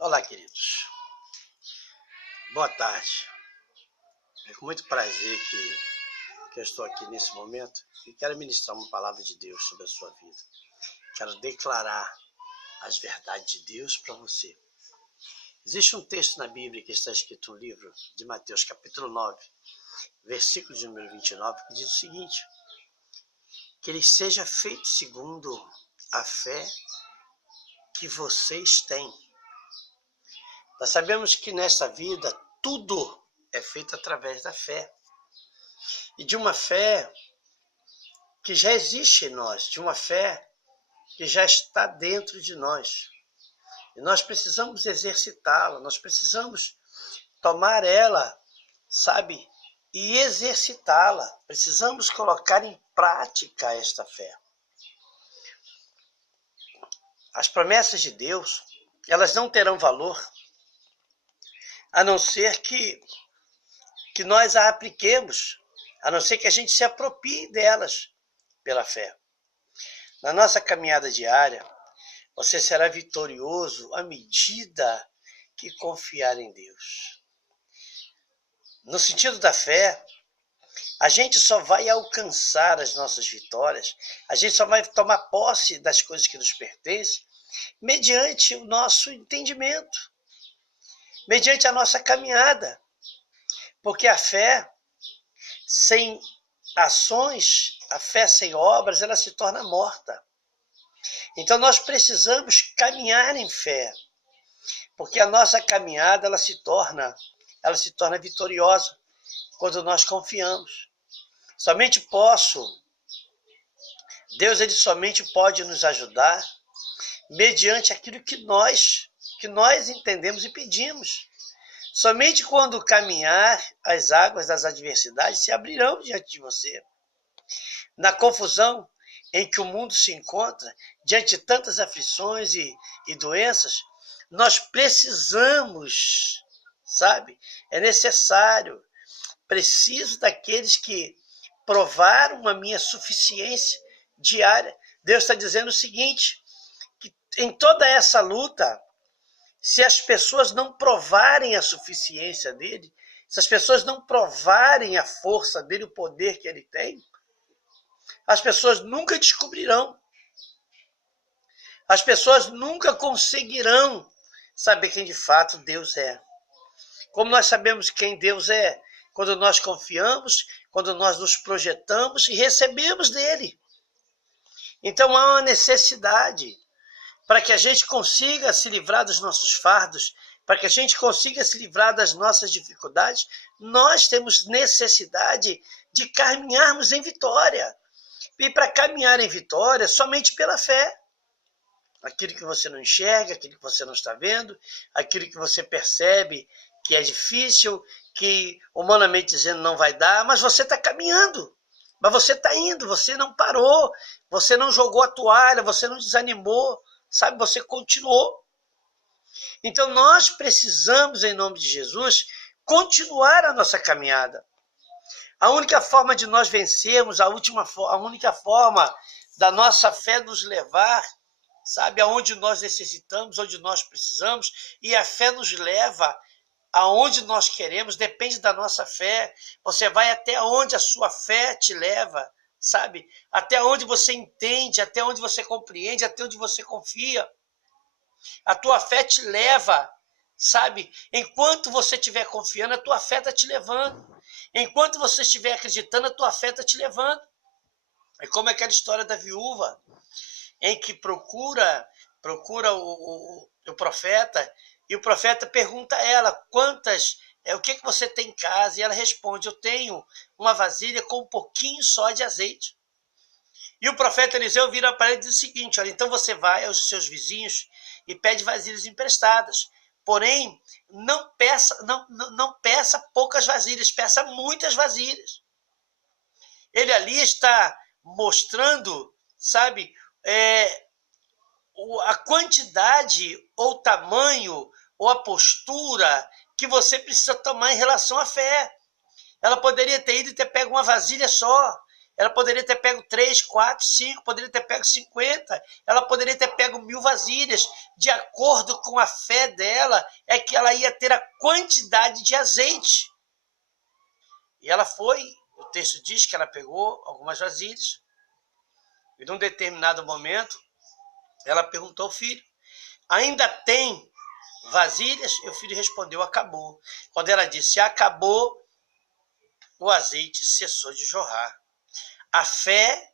Olá, queridos. Boa tarde. É com muito prazer que eu estou aqui nesse momento e quero ministrar uma palavra de Deus sobre a sua vida. Quero declarar as verdades de Deus para você. Existe um texto na Bíblia que está escrito no livro de Mateus, capítulo 9, versículo de número 29, que diz o seguinte: que ele seja feito segundo a fé que vocês têm. Nós sabemos que nesta vida tudo é feito através da fé. E de uma fé que já existe em nós, de uma fé que já está dentro de nós. E nós precisamos exercitá-la, nós precisamos tomar ela, sabe, e exercitá-la. Precisamos colocar em prática esta fé. As promessas de Deus, elas não terão valor a não ser que nós a apliquemos, a não ser que a gente se aproprie delas pela fé. Na nossa caminhada diária, você será vitorioso à medida que confiar em Deus. No sentido da fé, a gente só vai alcançar as nossas vitórias, a gente só vai tomar posse das coisas que nos pertencem mediante o nosso entendimento, mediante a nossa caminhada. Porque a fé sem ações, a fé sem obras, ela se torna morta. Então nós precisamos caminhar em fé, porque a nossa caminhada ela se torna vitoriosa quando nós confiamos. Deus ele somente pode nos ajudar mediante aquilo que nós entendemos e pedimos. Somente quando caminhar, as águas das adversidades se abrirão diante de você. Na confusão em que o mundo se encontra, diante de tantas aflições e doenças, nós precisamos, sabe? É necessário, preciso daqueles que provaram a minha suficiência diária. Deus está dizendo o seguinte, que em toda essa luta, se as pessoas não provarem a suficiência dele, se as pessoas não provarem a força dele, o poder que ele tem, as pessoas nunca descobrirão. As pessoas nunca conseguirão saber quem de fato Deus é. Como nós sabemos quem Deus é? Quando nós confiamos, quando nós nos projetamos e recebemos dele. Então há uma necessidade para que a gente consiga se livrar dos nossos fardos, para que a gente consiga se livrar das nossas dificuldades, nós temos necessidade de caminharmos em vitória. E para caminhar em vitória, somente pela fé. Aquilo que você não enxerga, aquilo que você não está vendo, aquilo que você percebe que é difícil, que humanamente dizendo não vai dar, mas você está caminhando. Mas você está indo, você não parou, você não jogou a toalha, você não desanimou, sabe? Você continuou. Então nós precisamos, em nome de Jesus, continuar a nossa caminhada. A única forma de nós vencermos, a única forma da nossa fé nos levar, sabe, aonde nós necessitamos, onde nós precisamos, e a fé nos leva aonde nós queremos, depende da nossa fé. Você vai até onde a sua fé te leva, sabe? Até onde você entende, até onde você compreende, até onde você confia. A tua fé te leva, sabe? Enquanto você estiver confiando, a tua fé está te levando. Enquanto você estiver acreditando, a tua fé está te levando. É como aquela história da viúva, em que procura o profeta, e o profeta pergunta a ela, o que você tem em casa? E ela responde, eu tenho uma vasilha com um pouquinho só de azeite. E o profeta Eliseu vira para ele e diz o seguinte, olha, então você vai aos seus vizinhos e pede vasilhas emprestadas. Porém, não peça poucas vasilhas, peça muitas vasilhas. Ele ali está mostrando, sabe, a quantidade ou tamanho ou a postura que você precisa tomar em relação à fé. Ela poderia ter ido e ter pego uma vasilha só. Ela poderia ter pego 3, 4, 5, poderia ter pego 50, ela poderia ter pego 1000 vasilhas. De acordo com a fé dela, é que ela ia ter a quantidade de azeite. E ela foi, o texto diz que ela pegou algumas vasilhas, e num determinado momento, ela perguntou ao filho, ainda tem vasilhas? E o filho respondeu, acabou. Quando ela disse, acabou, o azeite cessou de jorrar. A fé,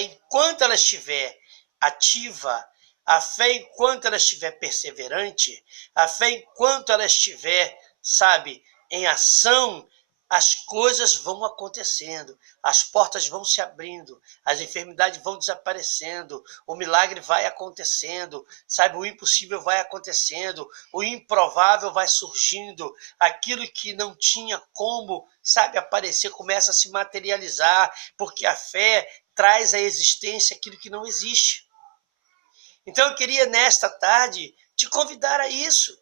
enquanto ela estiver ativa, a fé, enquanto ela estiver perseverante, a fé, enquanto ela estiver, sabe, em ação, as coisas vão acontecendo, as portas vão se abrindo, as enfermidades vão desaparecendo, o milagre vai acontecendo, sabe, o impossível vai acontecendo, o improvável vai surgindo, aquilo que não tinha como, sabe, aparecer, começa a se materializar, porque a fé traz à existência aquilo que não existe. Então eu queria nesta tarde te convidar a isso.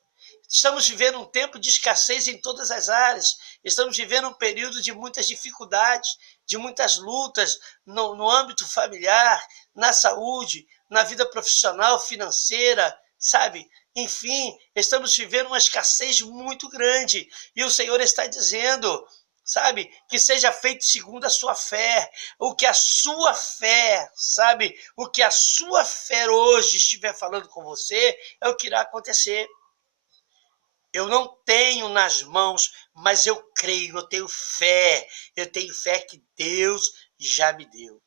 Estamos vivendo um tempo de escassez em todas as áreas. Estamos vivendo um período de muitas dificuldades, de muitas lutas no âmbito familiar, na saúde, na vida profissional, financeira, sabe? Enfim, estamos vivendo uma escassez muito grande. E o Senhor está dizendo, sabe, que seja feito segundo a sua fé, o que a sua fé, sabe, o que a sua fé hoje estiver falando com você, é o que irá acontecer. Eu não tenho nas mãos, mas eu creio, eu tenho fé que Deus já me deu.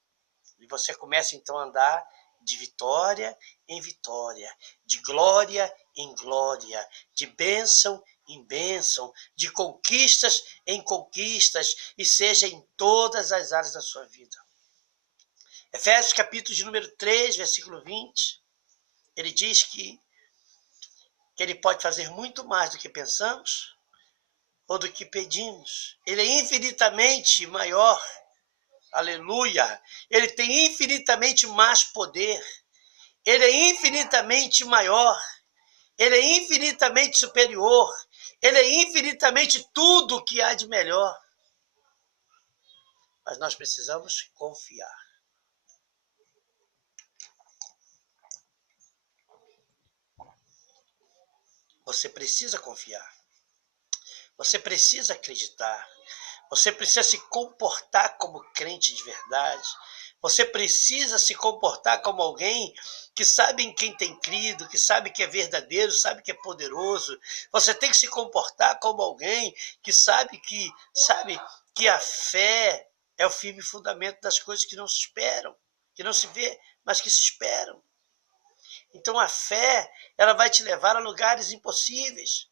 E você começa então a andar de vitória em vitória, de glória em glória, de bênção em bênção, de conquistas em conquistas, e seja em todas as áreas da sua vida. Efésios capítulo de número 3, versículo 20, ele diz que ele pode fazer muito mais do que pensamos ou do que pedimos. Ele é infinitamente maior. Aleluia! Ele tem infinitamente mais poder. Ele é infinitamente maior. Ele é infinitamente superior. Ele é infinitamente tudo o que há de melhor. Mas nós precisamos confiar. Você precisa confiar. Você precisa acreditar. Você precisa se comportar como crente de verdade. Você precisa se comportar como alguém que sabe em quem tem crido, que sabe que é verdadeiro, sabe que é poderoso. Você tem que se comportar como alguém que sabe que a fé é o firme fundamento das coisas que não se esperam, que não se vê, mas que se esperam. Então a fé, ela vai te levar a lugares impossíveis.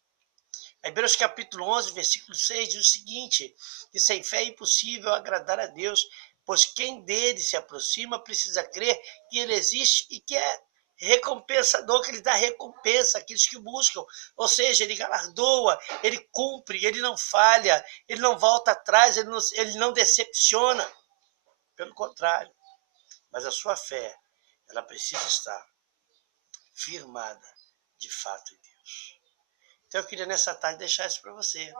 Hebreus capítulo 11, versículo 6 diz o seguinte, que sem fé é impossível agradar a Deus, pois quem dele se aproxima precisa crer que ele existe e que é recompensador, que ele dá recompensa àqueles que buscam. Ou seja, ele galardoa, ele cumpre, ele não falha, ele não volta atrás, ele não decepciona. Pelo contrário, mas a sua fé, ela precisa estar firmada de fato em Deus. Então eu queria nessa tarde deixar isso para você.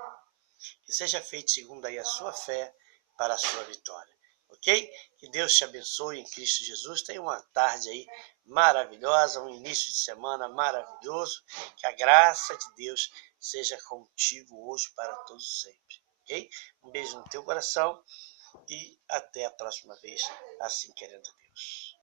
Que seja feito segundo aí a sua fé para a sua vitória. Ok? Que Deus te abençoe em Cristo Jesus. Tenha uma tarde aí maravilhosa, um início de semana maravilhoso. Que a graça de Deus seja contigo hoje para todos sempre. Ok? Um beijo no teu coração e até a próxima vez, assim querendo Deus.